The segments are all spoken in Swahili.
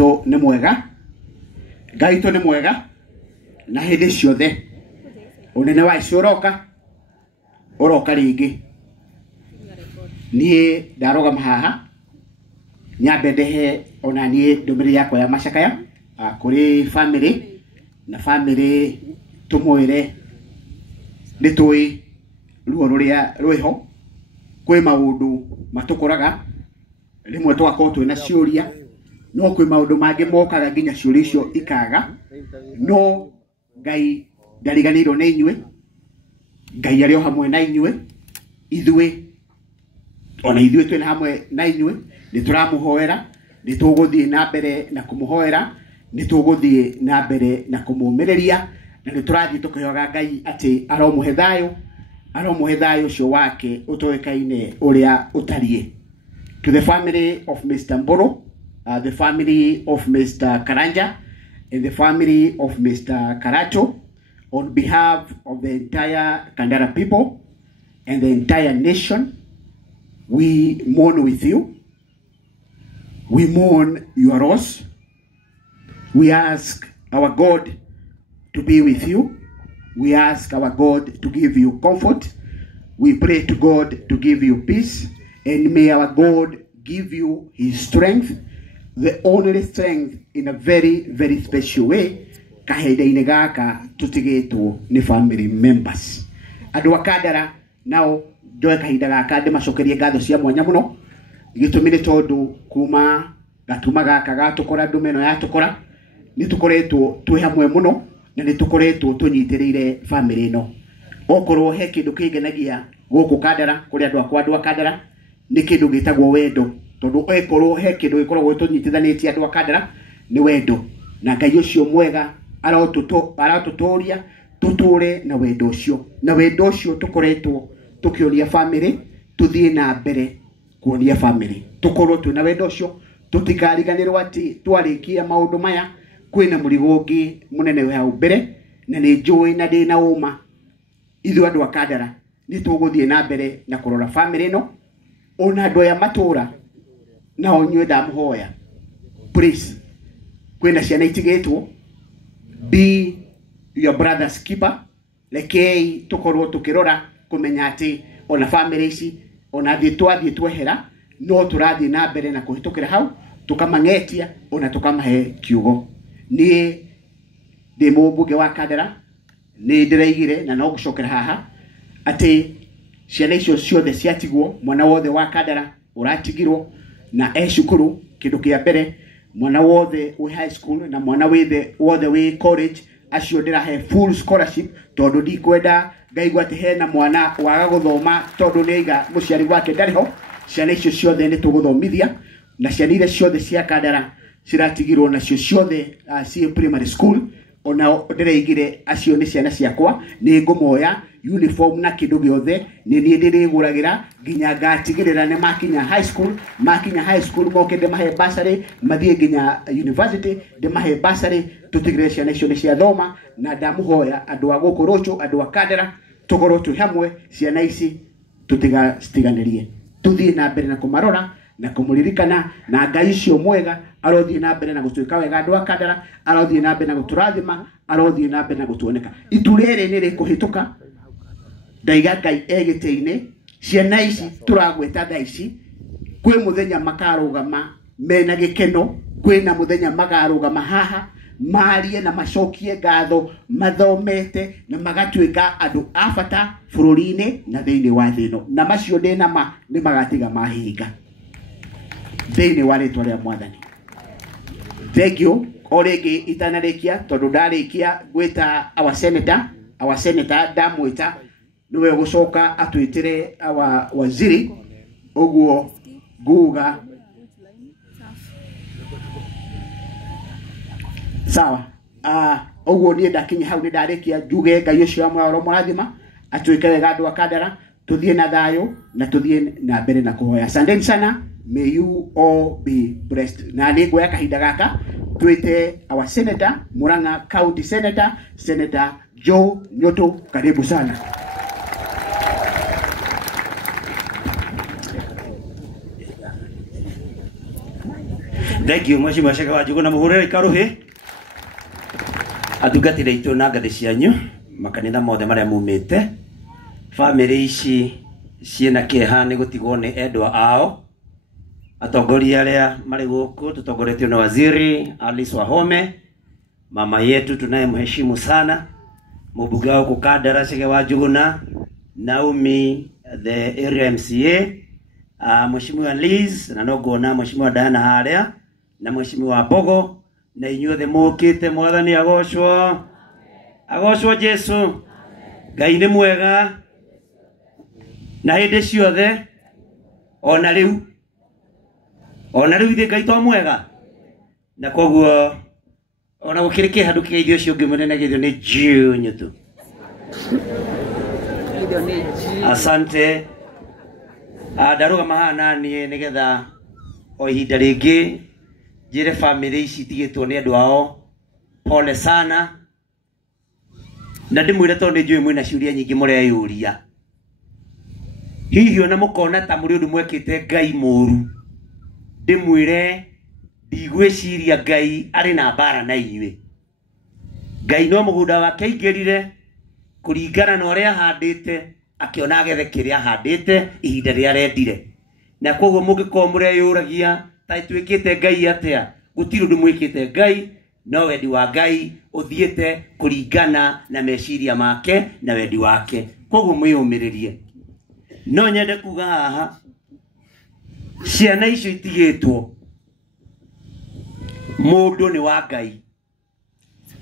gaito nĩ mwega. Gaito nĩ mwega. Na hĩndĩ ciothe unene wa icio oroka rĩngĩ. Niĩ ndarogama haha nyambe ndehe ona niĩ ndũmĩrĩri yakwa ya macakaya kũrĩ family na family tũmwĩre nĩtũĩ ruo rũrĩa rwĩho. Kwĩ maũndũ matũkoraga rĩmwe tũgakorwo twĩna ciũria, no kwĩ maũndũ mangĩ mokaga nginya ciũria icio ikaga. No Ngai ndariganĩirwo nĩ inyuĩ. Ngai arĩ o hamwe na inyuĩ. Ithuĩ twĩna hamwe na inyuĩ. Nĩtũramũhoera, nĩtũgũthiĩ na mbere na kũmũhoera, nĩtũgũthiĩ na mbere na kũmũmĩrĩria, na nĩtũrathiĩ tũkĩhoyaga Ngai atĩ aromũhe thayũ ũcio wake ũtoĩkaine ũrĩa ũtariĩ. To the family of Mr. Mburu, the family of Mr. Karanja, and the family of Mr. Karacho, on behalf of the entire Kandara people and the entire nation, we mourn with you. We mourn your loss. We ask our God to be with you. We ask our God to give you comfort. We pray to God to give you peace. And may our God give you his strength, the only strength in a very, very special way. Kahinda-inĩ gaka tũtigĩtwo nĩ family members. Andũ a Kandara nao ndoe kahinda gaka ndĩmacokerie ngatho cia mwanya mũno. Gĩtũmi nĩ tondũ kuma gatuma gaka gatũkora ndũmeno yatũkora nĩtũkoretwo twĩ hamwe mũno na nĩtũkoretwo tũnyitĩrĩire family ĩno. Okorwo he kĩndũ kĩngenagia gũkũ Kandara kũrĩ andũ a Kandara nĩ kĩndũ gĩtagwo wendo. Tondũ okorwo he kĩndũ gĩkoragwo tũnyitithanĩtie andũ a Kandara nĩ wendo. Na Ngai ũcio mwega aratũtũria tũtũre na wendo ũcio. Na wendo ũcio tũkoretwo tũkĩonia family, tũthiĩ na mbere kuonia family. Tũkorwo twĩna wendo ũcio, tũtikariganĩrwo atĩ twarĩkia maũndũ maya kwĩna mũrigo ũngĩ mũnene wa mbere, na nĩ njũĩ na ndĩ na ũma ithuĩ andũ a Kandara nĩtũgũthiĩ na mbere na kũrora family ĩno. Ona andũ aya matũra nao nyuĩ ndamũhoya, please, kwĩna ciana itigĩtwo, be your brother's keeper. Rekei tũkorwo tũkĩrora kũmenya atĩ ona family ici ona twathiĩ twehera no tũrathiĩ na mbere na kũhĩtũkĩra hau, tũkamang'etia ona tũkamahe kiugo. Niĩ ndĩ mũmbunge wa Kandara, nĩ ndĩraigire na no gũcokera haha atĩ ciana icio ciothe ciatigwo, mwana wothe wa Kandara ũratigirwo na cukuru. Kĩndũ kĩa mbere, mwana wothe wĩ high school na mwana wothe wĩ college, acio ndĩrahe full scholarship, tondũ ndikwenda ngaigua atĩ hena mwana waga gũthoma tondũ nĩaiga mũciari wake ndarĩ ho. Ciana icio ciothe nĩtũgũthomithia, na ciana iria ciothe cia Kandara ciratigirwo nacio ciothe ciĩ primary school, ona ndĩraigire acio nĩ ciana ciakwa, nĩ ngũmoya uniform na kĩndũ gĩothe nĩ niĩ ndĩrĩgũragĩra nginya ngatigĩrĩra nĩ makinya high school moke ndĩmahe bursary, mathiĩ nginya university ndĩmahe bursary, tũtigĩrĩre ciana icio nĩ ciathoma. Na ndamũhoya andũ a gũkũ Rocho, andũ a Kandara, tũkorwo twĩ hamwe, ciana ici tũtigacitiganĩrie, tũthiĩ na mbere na kũmarora na kũmũririkana, na Ngai ũcio mwega arothiĩ na mbere na gũtwĩka wega andũ a Kandara, arothiĩ na mbere na gũtũrathima, arothiĩ na mbere na gũtuoneka. Itu rĩrĩ nĩ rĩkũhĩtũka, ndaiga Ngai egĩtĩ-inĩ. Ciana ici tũragweta thaa ici, kwĩ mũthenya makarũgama mena gĩkeno, kwĩna mũthenya makarũgama haha marie na macokie ngatho, mathomete na magatuĩka andũ a bata bũrũri-inĩ na thĩinĩ wa thĩ ĩno, na macio ndĩ nama nĩ magatiga mahinga thĩinĩ wa rĩtwa rĩa Mwathani. Thank you. O rĩngĩ itanarĩkia, tondũ ndarĩkia gwĩta our senator ndamwĩta, nĩwe gũcoka atwĩtĩre waziri, ũguo nguga sawa. Ũguo niĩ ndakinya hau nĩ ndarĩkia, njuge Ngai ũcio amwe aromũrathima, atwĩke wega andũ a Kandara, tũthiĩ na thayũ na tũthiĩ na mbere na kũhoya. Asanteni sana. May you all be blessed. Na nĩ ngũoya kahinda gaka twĩte our senator, Murang'a County Senator, Senator Joe Nyoto. Karibu sana. Thank you Mheshimiwa Shega wa Njuguna muhurire ikaruhi atungatire itu na ngathi cianyu makanitha mothe maria mumite family ici ciena kieha ni gutigwo ni endwa ao atongoria aria mari guku tutongoretio na waziri Alice Wahome mama yetu tunayemheshimu sana mbunge wako Kandara Shega wa Njuguna Naomi the area MCA Mheshimiwa Liz na nogona Mheshimiwa Diana haria na Mheshimiwa Bogo na inyuothe mukite mwathani agocwo Jesu Ngai ni mwega na hindi ciothe ona riu ithe Ngai to mwega na koguo ona gukirike handu kigeithio cio ngimunene githio ni jiu tu asante ndaruga mahana ni nigetha o ihinda ringi jire family ici tigitwo ni andu ao pole sana na ndimwire tondu njui mwina ciuria nyingi mureyuria hihi ona mukona ta muri undu mwekite Ngai muru ndimwire ndigwiciria Ngai ari na bara na inyue Ngai no mugunda wake ingirire kuringana na uria handite akiona agethe kiria handite ihinda ria rendire na koguo mungiko mureyuragia ta twikite Ngai atia gutiri undu mwikite Ngai no wendi wa Ngai uthiete kuringana na meciria make na wendi wake koguo mwiyumiririe no nyende kuga haha ciana icio itigitwo mundu ni wa Ngai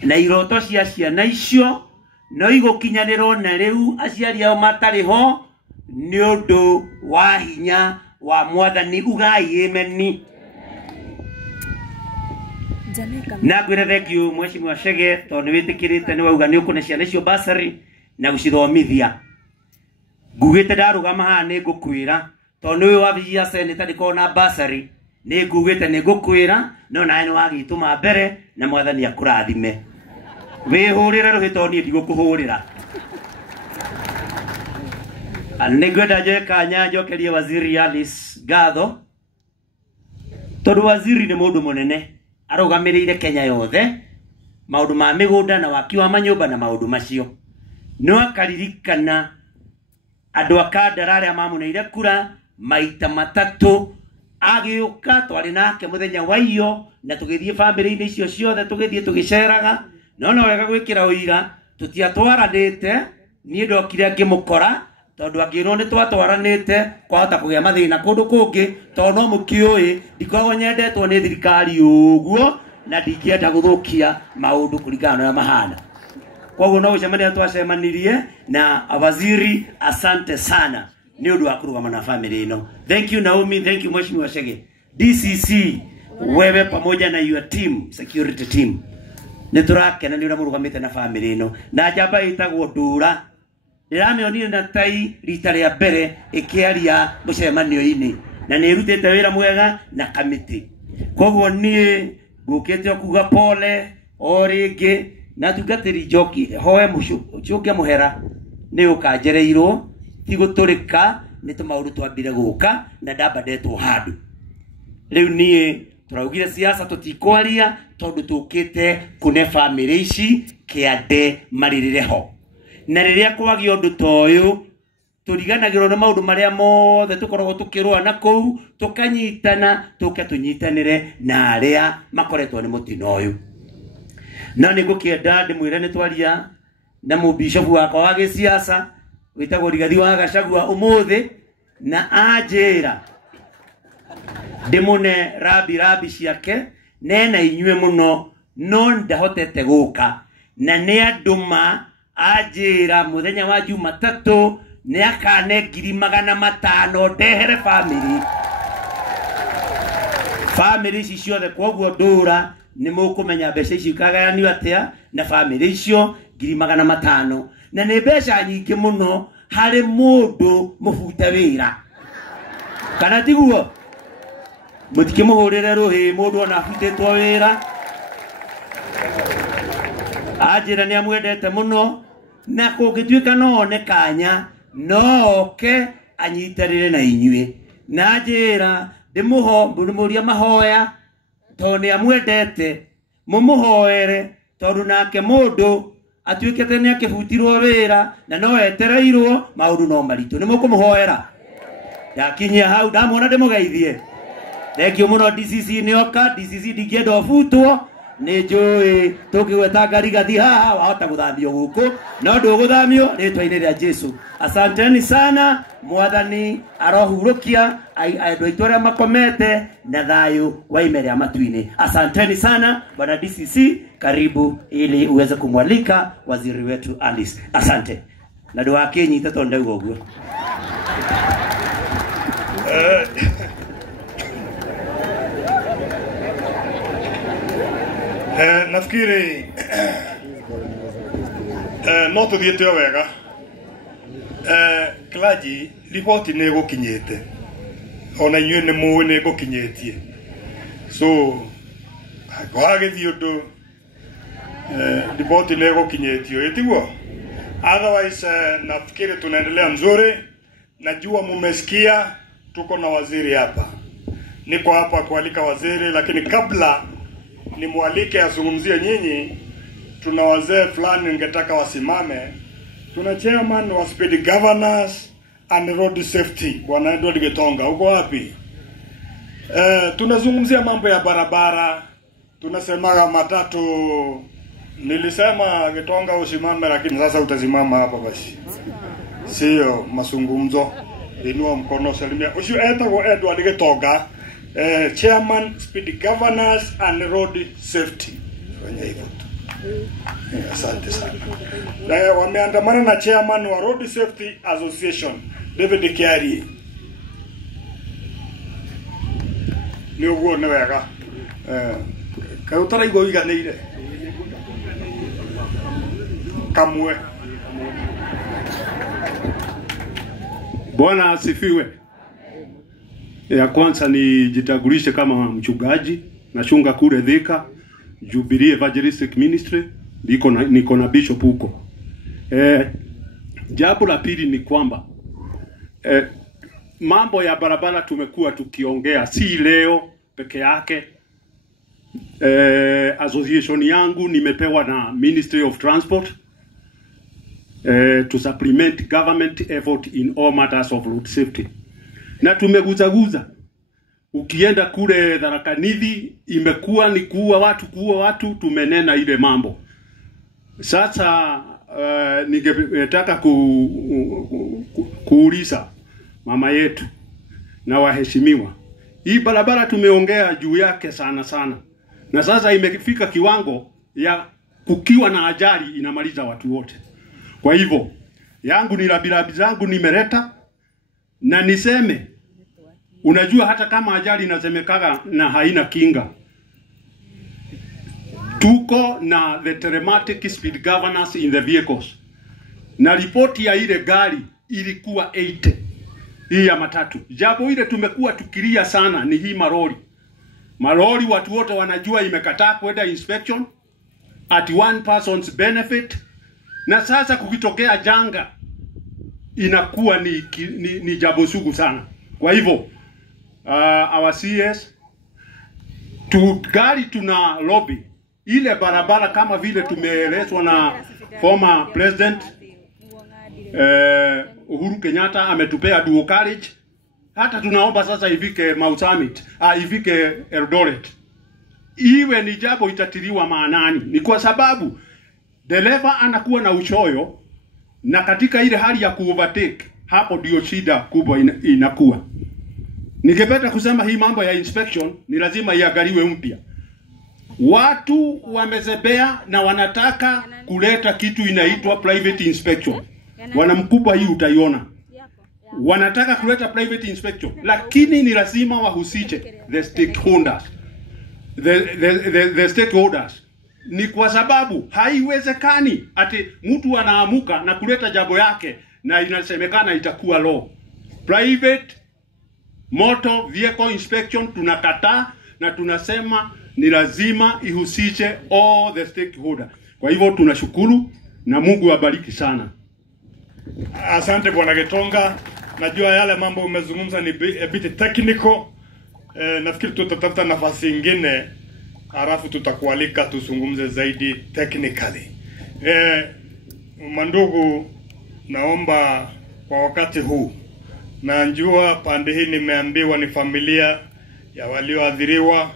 na iroto cia ciana icio no igukinyanirwo na riu aciari ao matari ho ni undu wa hinya wa mwathani ugai ameni na gwire thank you Mheshimiwa Shege tondu witikirite ni wauga ni ukune ciana icio basari na gucithomithia ngugite ndarugama haha ni ngukwira tondu uyu wa via seneta ndikona basari ni ngugite ni ngukwira no nae ni wagituma mbere na mwathani akurathime wihurire ruhitoni ndigukuhurira anigwenda je kanya njokerie waziri Alice Gatho tondu waziri ni mundu munene arugamirire Kenya yothe maundu ma migunda na waki wa manyumba na maundu macio no akaririkana andu a Kandara aria mamuneire kura maita matatu agiuka twari nake muthenya wa iyo na tugithie family-ini icio ciothe tugithie tugiceraga no wega gwikira uira tutiatwaranite ni ndokire ngimukora tondu angirwo ni twatwaranite kwahota kugia mathina kundu kungi tondu no mukiui ndikoragwo nyendetwo ni thirikari uguo na ndingienda guthukia maundu kuringana na mahana koguo no ucemania twacemanirie na waziri asante sana ni undu wa kurugama na family ino thank you Naomi thank you Mheshimiwa Shege DCC wewe pamoja na your team security team niturakena ni uramurugamite na family ino na jamba itagwo Ndura ndiramionire na tai rita ria mbere ikiaria mucemanio-ini na ni rutete wira mwega na kamiti koguo ni ngukite kuga pole o ringi na tungatiri njoki hoe mucuke muhera ni ukanjereirwo ti guturika ni tumaundu twambire guka na ndamba ndetwo handu riu ni turaugire siasa tutikwaria tondu tukite kune family ici kiande maririre ho na riria kwagio undu toyu turiganagirwo na maundu maria mothe tukoragwo tukirwa na kou tukanyitana tunyitanire na aria makoretwo ni mutino uyu na ni ngukienda ndimwire ni twaria na mubishofu wakwa wa gisiasa witagwo Rigathi wa Gachagua umuthi na anjira ndimune rabi ciake nena inyue muno no ndahotete guka na ni anduma anjira muthenya wa Jumatatu ni akane 500,000 ndehere family ici ciothe koguo Ndura ni mukumenya mbeca ici kagayanio atia na family icio 500,000 na ni mbeca nyingi muno hari mundu mufute wira kana tiguo mutikimuhurire ruhi mundu ona afutitwo wira ajira ni amwendete muno na kungituika no one kanya no ke anyitarire na inyue na njira ndimuho mburimuria mahoya to ni amwendete mumuhoere tondu nake mundu atuikete ni akihutirwo wira na no etereirwo maundu no maritu ni mukumuhoera yakinyia hau ndamwona ndimugeithie thengio muno DCC nioka DCC ndikienda ofutwo ni njui tungigweta ngari gathi haha wahota guthamio guku no nduguthamio ritwa-ini ria Jesu. Asanteni sana, mwathani arohurukia andu aitu aria makomete na thayu waimere amatu-ini. Asanteni sana bwana DCC, karibu ili uweze kumwalika waziri wetu Alice. Asante na ndu wakinyita tondu ndauga uguo. Nafikiri no tuthiete wega klaji ripoti ni gukinyete ona inyuĩ nĩ mũĩ nĩ ngũkinyĩtie so gwagĩthiĩ ũndũ ripoti nĩ gũkinyĩtio ĩtiguo otherwise nafikiri tunaendelea mzuri. Najua mumesikia tuko na waziri hapa, niko hapa kualika waziri, lakini kabla ni mwalike azungumzie nyinyi, tuna wazee fulani ningetaka wasimame. Tuna chairman wa Speed Governors and Road Safety bwana Edward Gitonga, uko wapi? Tunazungumzia mambo ya barabara, tunasemaga matatu. Nilisema Gitonga usimame, lakini sasa utasimama hapa basi, sio mazungumzo. Inua mkono salimia usio etagwo Edward Gitonga, chairman Speed Governors and Road Safety. Fanya hivyo tu. Asante sana. Wameandamana na chairman wa Road Safety Association David Kiari. Ni uguo ni wega. Kautara igo iganĩire kamwe. Bwana asifiwe. Ya kwanza ni jitagulishe kama mchungaji na shunga kule Thika Jubilee Evangelistic Ministry, niko na bishop huko. Jambo la pili ni kwamba mambo ya barabara tumekuwa tukiongea si leo peke yake. Association yangu nimepewa na Ministry of Transport to supplement government effort in all matters of road safety. Na tumeguzaguza. Ukienda kule Tharaka Nithi imekuwa ni kuua watu, tumenena ile mambo. Sasa ningetaka kuuliza mama yetu na waheshimiwa. Hii barabara tumeongea juu yake sana. Na sasa imefika kiwango ya kukiwa na ajali inamaliza watu wote. Kwa hivyo yangu ni rabilabi zangu nimeleta na niseme, unajua hata kama ajali inasemekaga na haina kinga, tuko na the telematic speed governors in the vehicles. Na ripoti ya ile gari ilikuwa 80. Hii ya matatu. Jambo ile tumekuwa tukilia sana ni hii maroli. Maroli watu wote wanajua imekataa kwenda inspection at one person's benefit. Na sasa kukitokea janga inakuwa ni jambo sugu sana. Kwa hivyo our CS gari tuna lobby ile barabara kama vile tumeelezwa na former president Uhuru Kenyatta ametupea dual carriage. Hata tunaomba sasa ifike Mau Summit, ifike Eldoret. Iwe ni jambo itatiliwa maanani. Ni kwa sababu dereva anakuwa na uchoyo, na katika ile hali ya kuovertake hapo ndio shida kubwa inakuwa. Ningependa kusema hii mambo ya inspection ni lazima iangaliwe mpya. Watu wamezebea na wanataka kuleta kitu inaitwa private inspection. Wanamkubwa hii utaiona. Wanataka kuleta private inspection, lakini ni lazima wahusishe the stakeholders. The stakeholders. Ni kwa sababu haiwezekani ati mtu anaamuka na kuleta jambo yake na inasemekana itakuwa law. Private motor vehicle inspection tunakataa na tunasema ni lazima ihusishe all the stakeholders. Kwa hivyo tunashukuru na Mungu abariki sana. Asante bwana Gitonga. Najua yale mambo umezungumza ni a bit technical. Nafikiri tutatafuta nafasi nyingine halafu tutakualika tuzungumze zaidi technically. Mandugu, naomba kwa wakati huu, najua pande hii nimeambiwa ni familia ya walioathiriwa,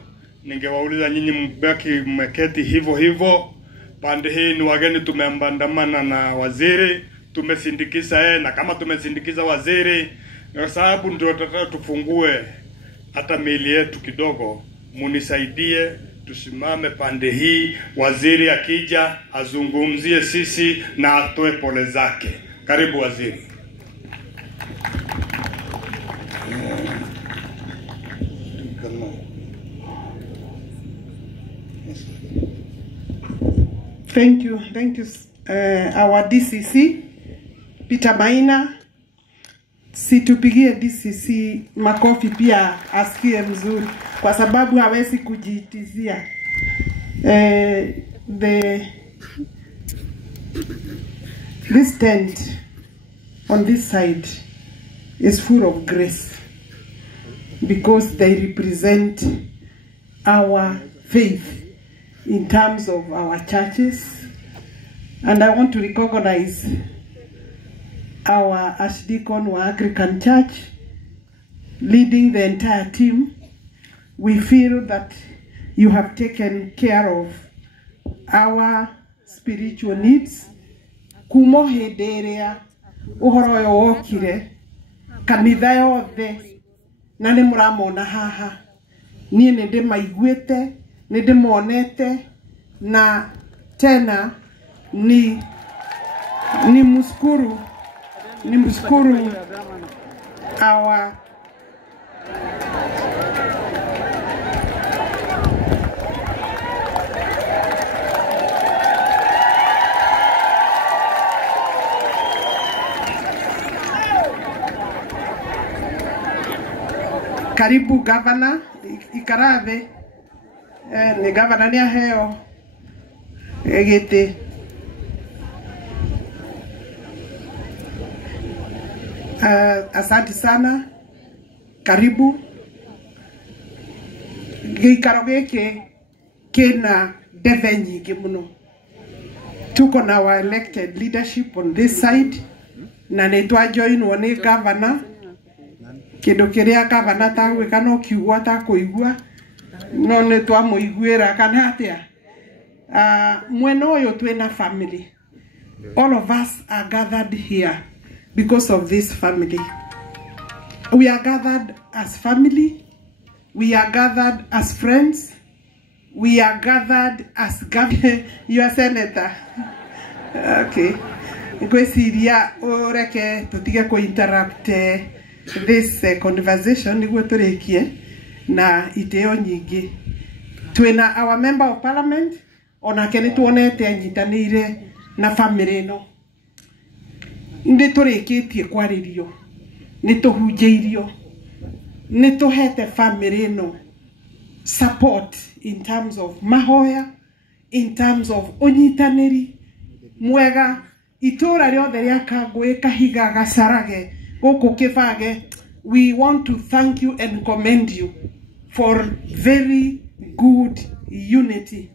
ningewauliza nyinyi mbaki mmeketi hivyo hivyo. Pande hii ni wageni, tumeambandamana na waziri, tumesindikiza yeye, na kama tumesindikiza waziri kwa sababu ndio tutataka tufungue hata miili yetu kidogo, munisaidie tusimame pande hii, waziri akija azungumzie sisi na atoe pole zake. Karibu waziri. Thank you, our DCC Peter Maina. Situpigie DCC makofi pia asikie mzuri kwa sababu hawezi kujitizia. This tent on this side is full of grace because they represent our faith in terms of our churches, and I want to recognize our Archdeacon wa Anglican Church leading the entire team. We feel that you have taken care of our spiritual needs. Kumo hederea uhoro yo wokire kanitha yothe na ni muramona haha, nie ninde maiguete, ninde monete, na tena ni mshukuru our karibu governor Ikarathe, ni governor ni aheo gete. Asante sana, karibu. Gikaro giki kina ndeve nyingi muno. Tuko na our elected leadership on this side, na nitwa join ni governor. Kindu kiria governor tagwika no kiugwa ta kuigwa no nitwa muiguira kana atia. Mwena uyu twina family. All of us are gathered here because of this family. We are gathered as family. We are gathered as friends. We are gathered as your senator. Okay. Kwesiria oreke tutige ko interrupt this conversation niguo turekie na iteo nyingi. Twina our member of parliament onake ni tuonete anyitanire na family no. Ndi turikitie kwaririo, ni tuhunjeirio, ni tuhete family no support in terms of mahoya, in terms of unyitaniri mwega. Itora riothe ria Kangwe, Kahiga, Gasarage, Goko Kibage, we want to thank you and commend you for very good unity.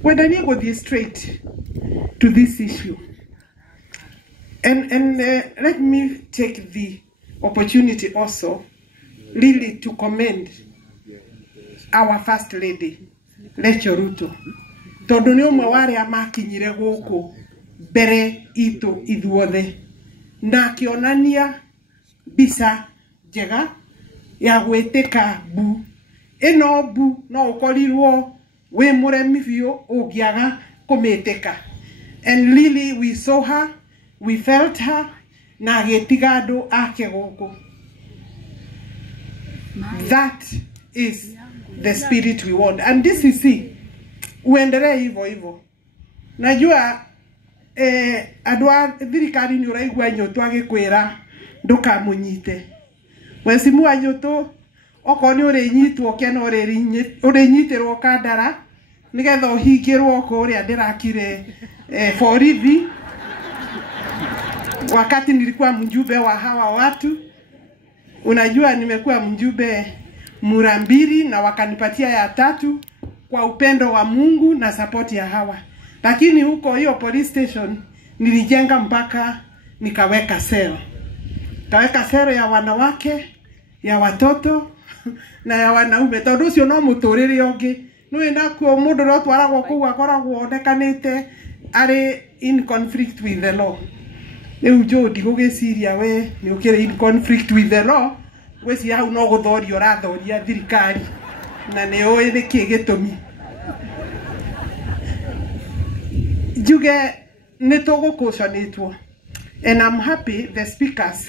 When I go straight to this issue, and let me take the opportunity also really to commend our First Lady, Rachel Ruto. Tondu ni umwe wari amakinyire guku mbere itu ithuothe na kionania bisa njega ya gwitika bu. Ino bu no ukorirwo we muremi biu ungiaga kumiteka. And really we saw her, we felt her, na getiga andu ake guku. That is the spirit we want. And this is it. Uendelee hivyo hivyo. Najua adwa thirikari ni uraigwa nyoto agikwira ndukamunyite. Wesimu anyoto okoni uri nyitwo kena uri nyitirwo kandara nigetha uhingirwo kuria ndirakire forithi wakati nilikuwa mjumbe wa hawa watu. Unajua nimekuwa mjumbe mura mbili na wakanipatia ya tatu kwa upendo wa Mungu na support ya hawa. Lakini huko hiyo police station nilijenga mpaka nikaweka sero. Kaweka sero ya wanawake, ya watoto na ya wanaume. Tondu cio no muturire ongi. Nui nakuo mundu ro twaragwo kuu akoragwo onekanite ari in conflict with the law. Riu Jodi gugiciria we ni ukire in conflict with the law, weci hau no guthorio rathoria thirikari na ne oe ni kigitumi. Juge ni tugukucanitwo, and I'm happy the speakers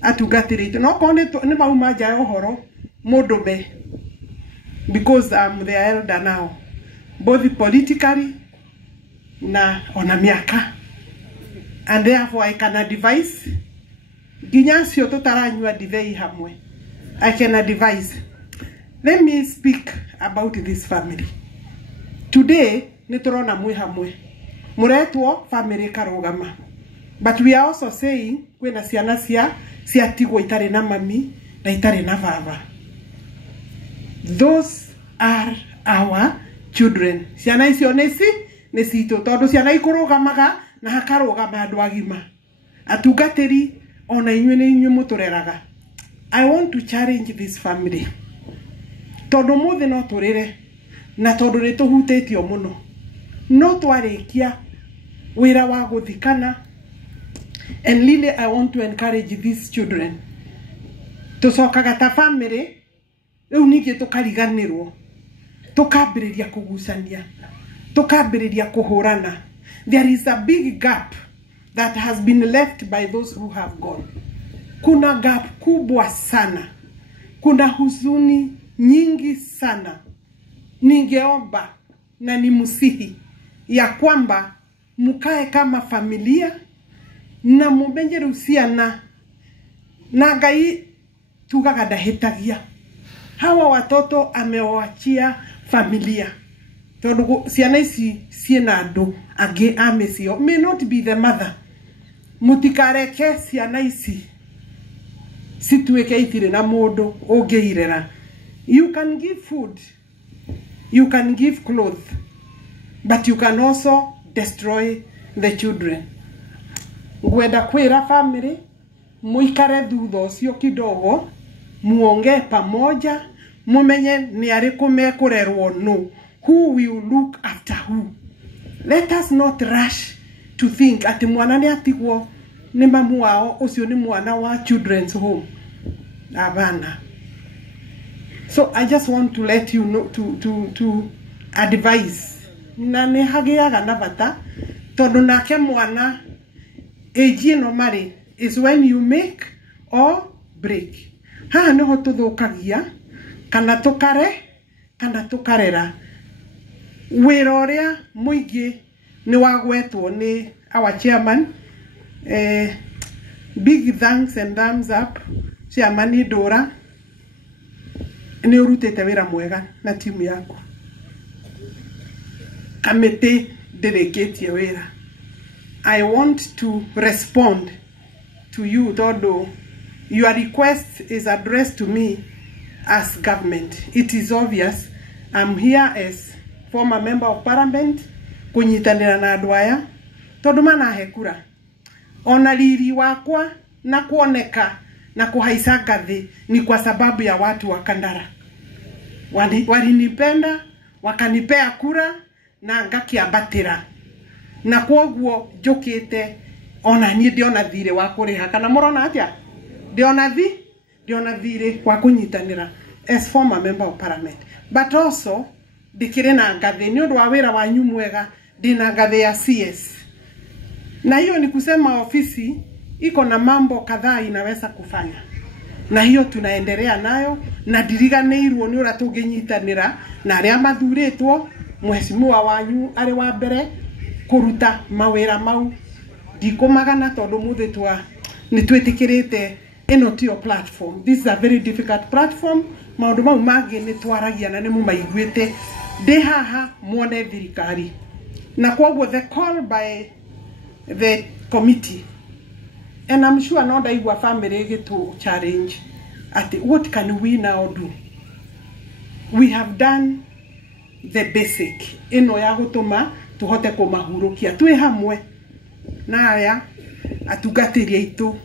atugatirite no ko ni mauma nja ohoro mundu be, because I'm the elder now, both politically na ona miaka, and therefore I can advise ginya cio tutaranywa divei hamwe. I can advise. Let me speak about this family today. Niturona mwe hamwe muretwo family karugama, but we are also saying kwena ciana cia tigwo itare na mami na itare na baba. Those are our children. Ciana icio nĩ citũ, tondu ciana ikurugamaga na hakarugama andu agima atungatĩri ona inyuĩ nĩ inyuĩ mũtureraga. I want to challenge this family, tondu muthi no turire na tondu nĩ tuhutĩtio mũno, no twarĩkia wĩra wa guthikana. And really I want to encourage these children tucokaga ta family riu ningi tukariganirwo, tukambĩrĩria kugucania, tukambĩrĩria kuhurana. There is a big gap that has been left by those who have gone. Kuna gap kubwa sana, kuna huzuni nyingi sana. Ningeomba na nimusihi ya kwamba mukae kama familia na mubenjere usiana na Ngai tugaga ndahĩtagia. Hawa watoto amewachia familia, tondu ciana ici ciena andu angi amecio may not be the mother. Mutikareke ciana ici cituike itire na mundu ungiirera. You can give food, you can give clothes, but you can also destroy the children. Gwenda kwira family muikare thutha ucio kidogo, muonge pamoja, mumenye ni ariku mekurerwo no, who will look after who. Let us not rush to think ati mwana ni atigwo ni mamu wao ucio ni mwana wa children's home. Abana. So I just want to let you know, to advise. Na ni hagiaga na bata tondu nake mwana age no mari is when you make or break. Ha no tuthukagia kana tukare kana tukarera. Wira uria muingi ni wagwetwo ni our chairman. Big thanks and thumbs up Chairman Idora, ni urutete wira mwega na timu yako. Kamete dedicated wira. I want to respond to you, Dodo. Your request is addressed to me as government. It is obvious I'm here as former member of parliament kunyitanira na adwaya tondu mana hekura ona riri wakwa na kuoneka na kuhaisa ngathi ni kwa sababu ya watu wa Kandara. Walinipenda, wakanipea kura na ngakiambatira, na kwoguo njukite ona nie ndiona thire wa kuriha. Kana murona atia ndiona thire wa kunyitanira as former member of parliament, but also dikire na ngathi ni undu wa wira wanyu mwega. Dina ngathi ya CS, na hiyo ni kusema ofisi iko na mambo kadhaa inaweza kufanya, na hiyo tunaendelea nayo, na diriganirwo ni ura tunginyitanira na aria mathuritwo. Mheshimiwa wanyu ari wa mbere kuruta mawira mau ndikumagana tondu muthitwa ni twitikirite ino tio platform. This is a very difficult platform. Maundu mau mangi ni twaragia na ni mumaiguite de haha muone thirikari, na kwoguo the call by the committee, and I'm sure no ndaigua family gitu challenge at what can we now do. we have done the basic ino ya gutuma tuhote kumahurukia twi hamwe na aya atugatiria itu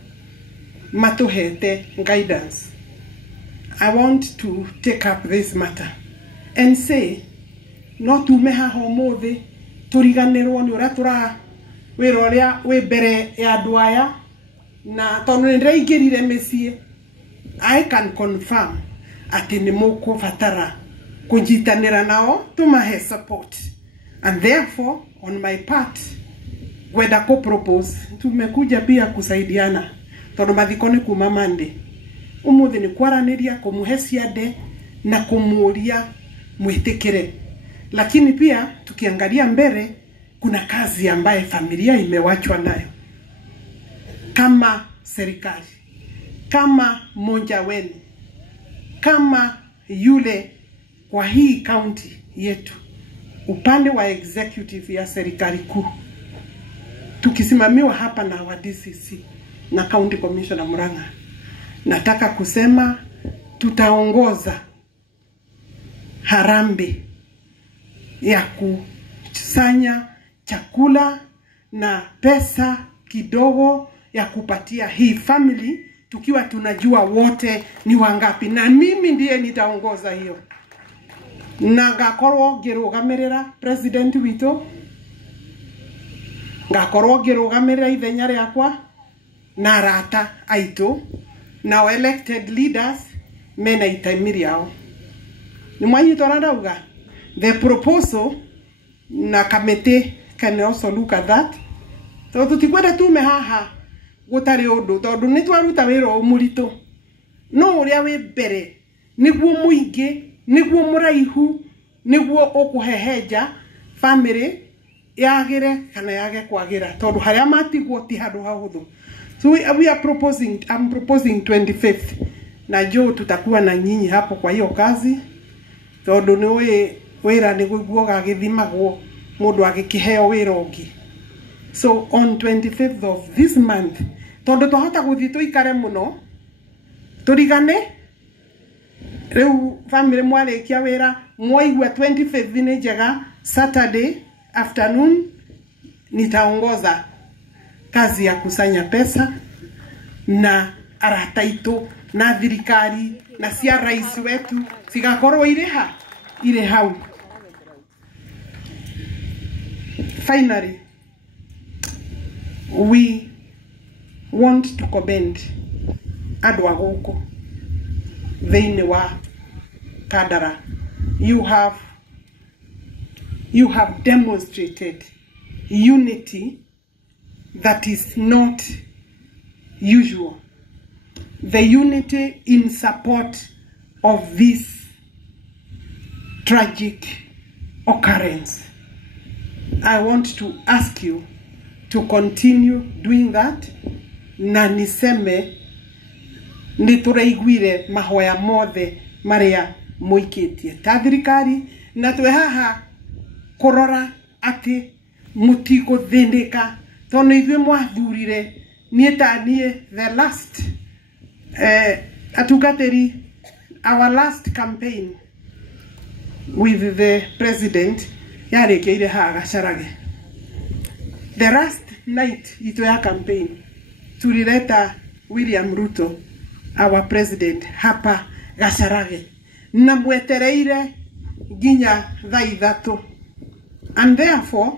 matuhete guidance. I want to take up this matter and say no tume haho muthi turiganirwo ni ura tura wira uria wi mbere ya andu aya na tondu ni ndiraingirire micii. I can confirm ati ni mukubatara kunjitanira nao tumahe support, and therefore on my part wenda ko propose tumekuja pia kusaidiana tondu mathiko ni kuma Monday. Umuthi ni kwaraniria kumuhe ciande na kumuria mwitikire, lakini pia tukiangalia mbele kuna kazi ambaye familia imewachwa nayo kama serikali, kama mmoja wenu, kama yule kwa hii county yetu, upande wa executive ya serikali kuu, tukisimamiwa hapa na wa DCC na county commissioner Murang'a. Nataka kusema tutaongoza harambe ya kusanya chakula na pesa kidogo ya kupatia hii family, tukiwa tunajua wote ni wangapi, na mimi ndiye nitaongoza hiyo. Na ngakorwo ngirugamirira president wito, ngakorwo ngirugamirira ithenya riakwa na rata aitu na elected leaders mena itamiri yao. Ni mwanyi torandauga the proposal na committee can also look at that. So tutikwenda tume haha gutari undu tondu ni twaruta wira umurito no uria wi mbere niguo muingi niguo muraihu niguo ukuheheja family yagire kana yage kwagira tondu haria matigwo ti handu hahuthu. So we are proposing, I'm proposing 25th na jo tutakuwa na nyinyi hapo kwa hiyo kazi tondu ni wira ni guo gagithimagwo mundu agikiheo wira ungi. So on 25th of this month tondu tuhota guthi tuikare muno turigane riu family mwarikia wira mwaigwa 25th ni njega Saturday afternoon nitaongoza kazi ya kusanya pesa na arataitu na thirikari na cia rais wetu cigakorwo ire hau. Finally, we want to commend andu aguku thiini wa Kandara. You have demonstrated unity that is not usual. The unity in support of this tragic occurrence. I want to ask you to continue doing that. Na niseme nituraiguire mahoya mothe maria muikitie ta thirikari na twe haha kurora ati mutigo thindika tondu ithuĩ mwathurire niĩ the last atugatĩri our last campaign with the president yarĩkĩire haha Gacharage. The last night itũ ya campaign tulileta William Ruto our president hapa Gacharage na mwetereire nginya thaa ithatu, and therefore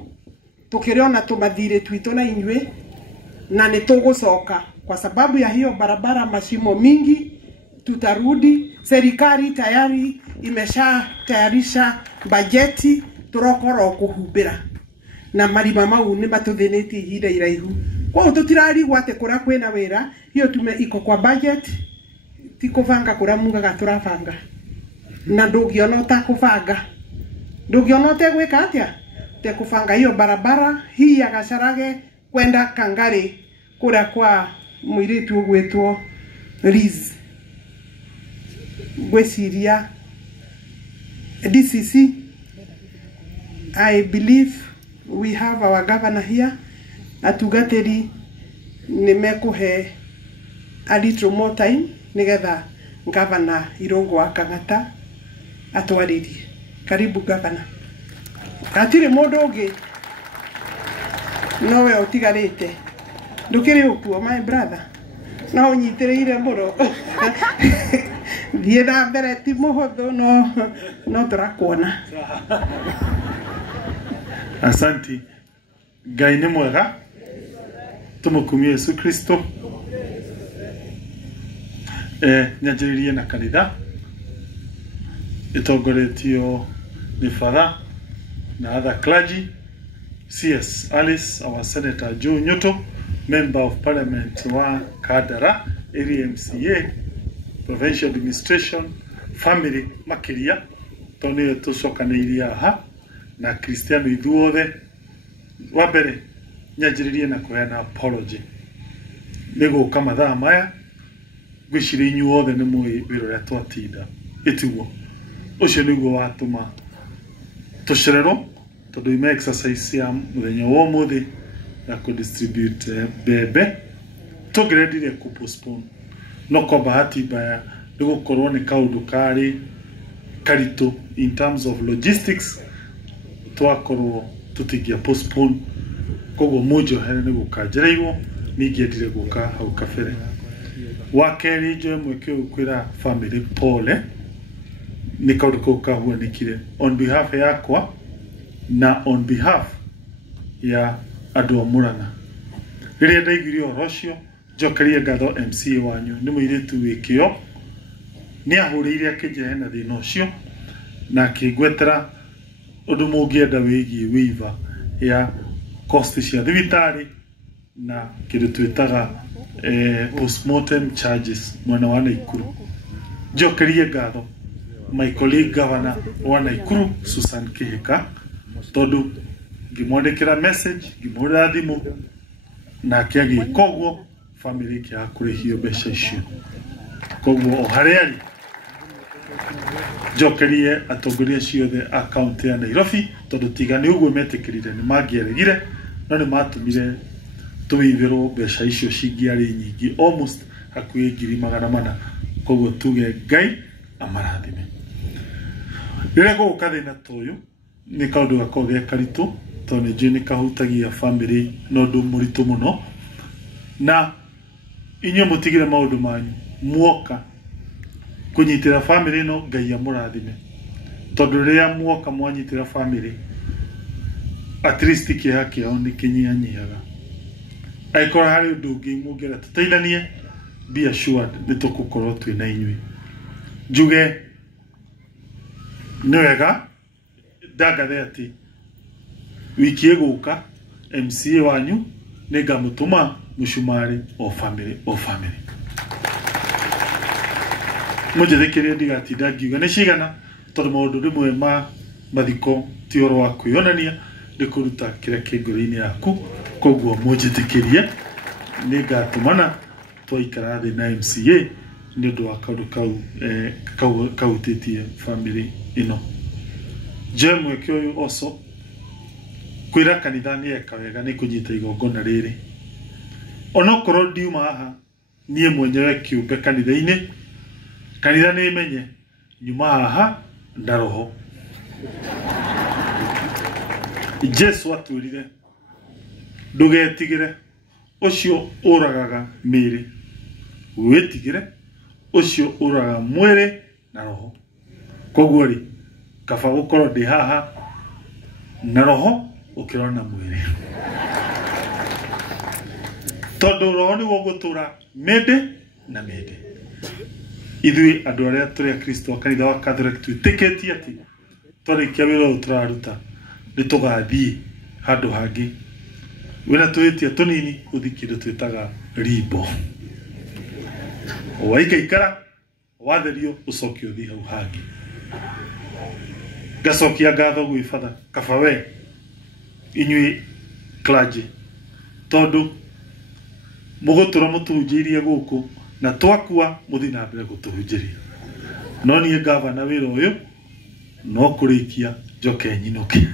tukiriona tumathire twitu na inywe na nitugucoka kwa sababu ya hiyo barabara mashimo mingi. Tutarudi, serikali tayari imesha tayarisha bajeti turokoro kuhumbira na marima mau ni matuthiniti ihinda iraihu. Kwa tutirarigwa ati kura kwena wira hiyo tume iko kwa budget tikuvanga kura mugaga turabanga na ndungiona utakuvanga ndungiona utegwika atia te kufanga hiyo barabara hii ya Gacharage kwenda Kangari kura kwa mwiritu gwetwo Riz gwesiria DCC. I believe we have our governor here. Atugateri nimekuhe a little more time nigetha governor Irungu wa Kang'ata atwaririe. Karibu gavana. Atire mundu ungi no we utigarite. Ndukiri ukuo my brother. No unyitireire muro. Thie na mbere ti muhuthu no turakuona. Asanti. Ngai nĩ mwega. Tumukumie Yesu Kristo. Nyanjĩrĩrie na kanitha itongoretio ni Father na other clergy. CS Alice, our Senator Joe Nyoto, Member of Parliament wa Kadara, area MCA, Provincial Administration, Family makiria, toni tucokanĩirie aha na Kristiano ithuothe. Wa mbere nyanjĩrĩrie na kũheana apology nĩgũka mathaa maya gwĩciria inyuothe nĩ mũĩ wĩra ũrĩa twatinda ĩtuo. Ũcio nĩguo watũma tũcererwo tondũ ime exercise ya mũthenya wa ũmũthĩ na kũdistribute mbembe tũngĩrendire kũpostpone no kwa bahati mbaya nĩgũkorwo nĩ kaũndũ karĩ karitũ in terms of logistics twakorwo tũtingĩa postpone. Koguo mũnjohere nĩ gũkanjereirwo ningĩendire gũka hau kabere. Wa kerĩ njoe mweke ũyũ kwĩra family pole nĩ kaũndũ kau kahuanĩkire on behalf yakwa na on behalf ya andũ a Mũrang'a. Rĩrĩa ndaiguire ũhoro ũcio njokerie ngatho MCA wanyu nĩ mũirĩtu wĩ kĩo, nĩ ahũrĩire akĩnjehe na thĩna ũcio na akĩngwetera ũndũ mũngĩenda wĩgiĩ waiver ya cost cia thibitarĩ na kĩndũ twĩtaga postmortem charges mwena wa Naikuru. Njokerie ngatho my colleague governor wa Naikuru Susan Kihika tondũ ngĩmwandĩkĩra message ngĩmũhũrĩra thimũ na akĩagĩka ũguo family kĩa kũrĩhio mbeca icio. Koguo o harĩa arĩ njokerie atongoria ciothe a kaunti ya Nairobi tondũ tiga nĩ ũguo metĩkĩrire nĩ mangĩaregire no nĩ matũmire tũwĩthĩrwo mbeca icio cingĩarĩ nyingĩ almost hakuhĩ 400,000. Koguo tuge Ngai amarathime. Rĩrĩa gũgũka thĩna ta ũyũ nĩ kaũndũ gakoragwo ge karitũ tondũ nĩ njũĩ nĩ kahutagia family na ũndũ mũritũ mũno, na inyuĩ mũtigire maũndũ manyu muoka kũnyitĩra family ĩno Ngai amũrathime tondũ rĩrĩa muoka mwanyitĩra family at least kĩeha kĩao nĩ kĩnyihanyihaga. Aikora harĩ ũndũ ũngĩ mũngĩra tũteithanie be assured nĩ tũgũkorwo twĩ na inyuĩ. Njuge nĩ wega ndangathe atĩ wiki ĩgũka MCA wanyu nĩ ngamũtũma mũcumarĩ o family mũnjethĩkĩrie ndigatinda ngiuga nĩ cigana tondũ maũndũ rĩmwe ma mathiko ti ũhoro wa kwĩonania nĩ kũruta kĩrĩa kĩ ngoro-inĩ yaku. Koguo mũnjĩtĩkĩrie nĩ ngatũmana twaikara thĩ na MCA nĩ ũndũ wa kaũndũ kau kahutĩtie family ĩno. Njoe mweke ũyũ also kwĩra kanitha nĩ eka wega nĩ kũnyita igongona rĩrĩ. Onokorwo ndiuma haha niĩ mwenyewe kĩũmbe kanitha-inĩ, kanitha nĩ menye nyuma haha na roho. Jesu atwĩrire ndũgetigĩre ũcio ũragaga mĩĩrĩ, wĩtigĩre ũcio ũraga mwĩrĩ na roho. Koguo rĩ kaba gũkorwo ndĩ haha na roho ũkĩrora na mwĩrĩ tondũ roho nĩguo gũtũra mĩndĩ na mĩndĩ. Ithuĩ andũ arĩa tũrĩ a Kristo wa kanitha wa Catholic twĩtĩkĩtie atĩ twarĩkia wĩra ũyũ tũraruta nĩ tũgathiĩ handũ hangĩ. Wĩna twĩtia tũnini ũthi kĩndũ twĩtaga rimbo, waikaikara watherio ũcoke ũthi hau hangĩ. Ngacokia ngatho gwĩ Father kaba we inyuĩ clergy tondũ mũgũtũra mũtũhunjĩirie gũkũ na twakua mũthi na mbere gũtũhunjĩria. No niĩ ngavana wĩra ũyũ no kũrĩkia njoke nyinũke.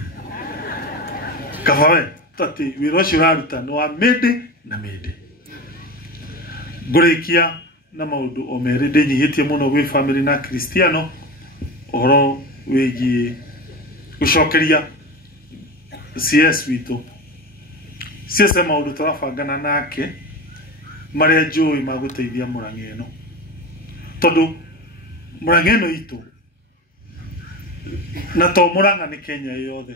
Kaba we tati wĩra ũcio ũraruta nĩ wa mĩndĩ na mĩndĩ. Ngũrĩkia na maũndũ o merĩ ndĩnyihĩtie mũno gwĩ family na Kristiano ũhoro wigi ucokeria CS witũ CS maũndũ tũrabangana nake marĩa njũĩ magũteithia Mũrang'a ĩno tondũ Mũrang'a ĩno itũ na to Mũrang'a nĩ Kenya yothe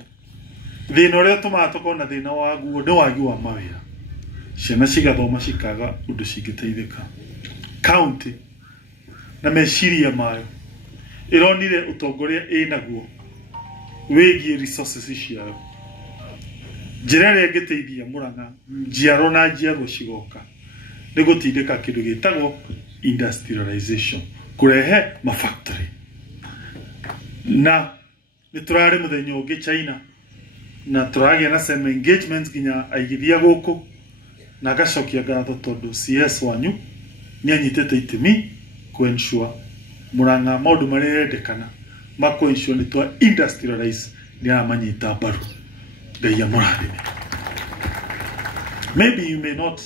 thĩna ũrĩa ũtũmaga tũkorwo na thĩna wa guo nĩ wagi wa mawĩra ciana cigathoma cikaga ũndũ cingĩteithĩka county na meciria mayo ironire utongoria inaguo wĩgiĩ resources ciao njĩra ĩrĩa ĩngĩteithia Mũrang'a njiaro na njiarwa cigoka nĩ gũtindĩka kĩndũ gĩtagwo industrialization kũrehe mafactory na nĩ tũrarĩ mũthenya ũngĩ China na tũragĩa na some engagements nginya aigithia gũkũ na agacokia ngatho tondũ CS wanyu nĩ anyitĩte itemi kuensure Mũrang'a maũndũ marĩa yendekana makuensure nĩ twa industrialize nĩ amanyita mbaru ngai amũrathime. Maybe you may not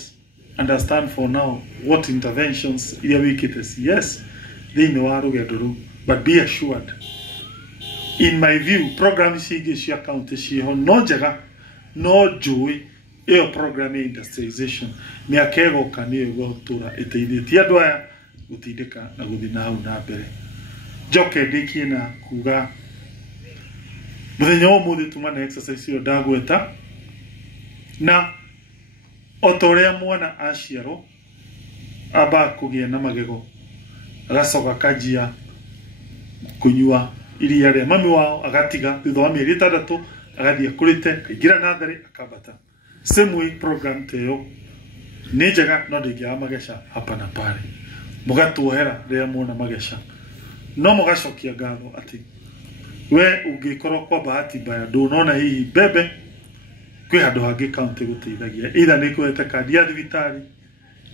understand for now what interventions iria wikĩte CS thĩinĩ wa rũgendo rũu, but be assured in my view programs cingĩ cia county ciho no njega no njũĩ ĩyo program ya industrialization mĩaka ĩgoka nĩyo ĩgũtũra ĩteithĩtie andũ aya gũtindĩka na gũthiĩ na hau na mbere. Njoke ndĩkie na kuga mũthenya wa ũmũthĩ tuma na exercise ĩyo ndagweta na o ta ũrĩa mwana aciarwo amba kũgĩa na magego agacoka kanjia kũnyua iria rĩa mami wao agatiga thutha wa mĩeri 6 agathiĩ akũrĩte akaingĩra natharĩ akambata. Same way program teyo nĩ njega no ndĩngĩaga mageca hapa na pale mũgatuohera rĩrĩa muona mageca no mũgacokia ngatho atĩ we ũngĩkorwo kwa bahati mbaya ndũnona hihi mbembe kwĩ handũ hangĩ county gũteithagia either nĩ kũhete kandi ya thibitarĩ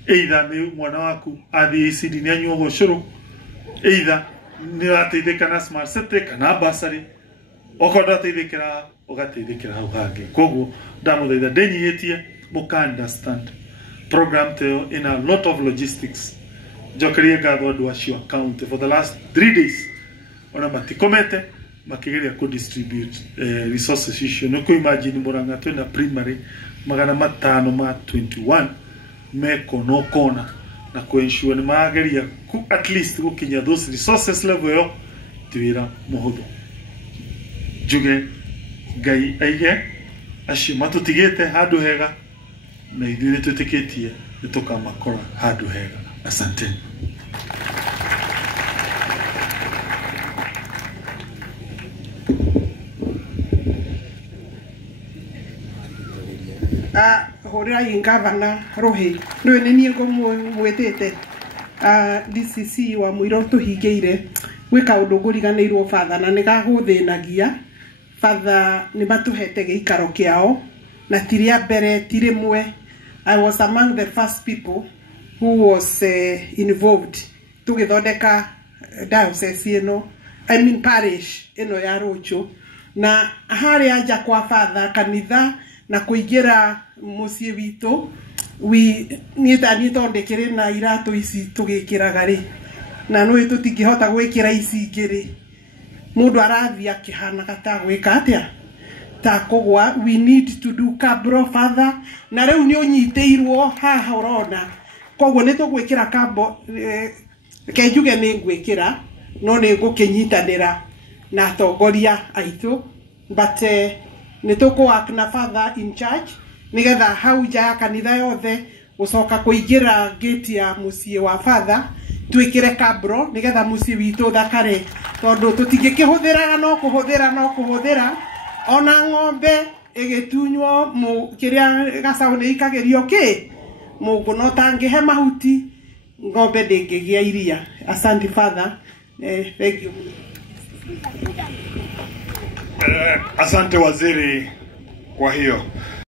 either nĩ mwana waku athiĩ ECD nĩ anyua ũcũrũ either nĩ wateithĩka na smart city kana basarĩ okorwo ndateithĩkĩra ũgateithĩkĩra hau hangĩ. Koguo ndamũthaitha ndĩnyihĩtie mũka understand program teyo in a lot of logistics. Njokerie ngatho andũ acio county for the last 3 days ona matikomete makigeria ku distribute resources icio. Nĩ ku imagine Mũrang'a twĩna primary 521 meko no kona na kuensure nĩ mageria at least gukinya those resources level yo twira mũhũthũ. Njuge ngai aige acio matutigĩte handũ hega na ithuĩ nĩ twĩtĩkĩtie nĩ tũkamakora handũ hega. Asante. Hũrĩra ingavana Rũhĩ rĩu nĩ niĩ ngũmwĩtĩte DCC wa Mũiro tũhingĩire gwĩka ũndũ ngũriganĩirwo father na nĩgagũthĩnagia father nĩ matũhete gĩikaro kĩao na tiria mbere tirimwe. I was among the first people who was involved tugithondeka diocese ĩno I mean parish ĩno ya Rũchũ na harĩa nja kwa father kanitha na kuingira muciĩ witũ niĩ tondekere na iratũ ici tũgĩkĩraga rĩ na nũĩ tũtingĩhota gwĩkĩra ici ingĩ rĩ mũndũ arathia kĩhana gata gwĩka atĩa ta kũgwa. We need to do cabro father na rĩu nĩ ũnyitĩirwo haha ũrona koguo nĩ tũgwĩkĩra kambo kenjuge nĩ ngwĩkĩra no nĩ ngũkĩnyitanĩra na atongoria aitũ but nĩ tũkũwork na father in charge nigetha hau nja ya kanitha yothe gũcoka kũingĩra gate ya mũciĩ wa father twĩkĩre kabro nigetha mũciĩ witũ thakare tondũ tũtingĩkĩhũthĩraga no kũhũthĩra ona ng'ombe ĩgĩtunywo kĩrĩa gacaũ nĩ ikagĩrio mũndũ no tangĩhe mahuti ng'ombe ndĩngĩgĩa iria. Asante father. Thank you. Asante waziri kwa hiyo.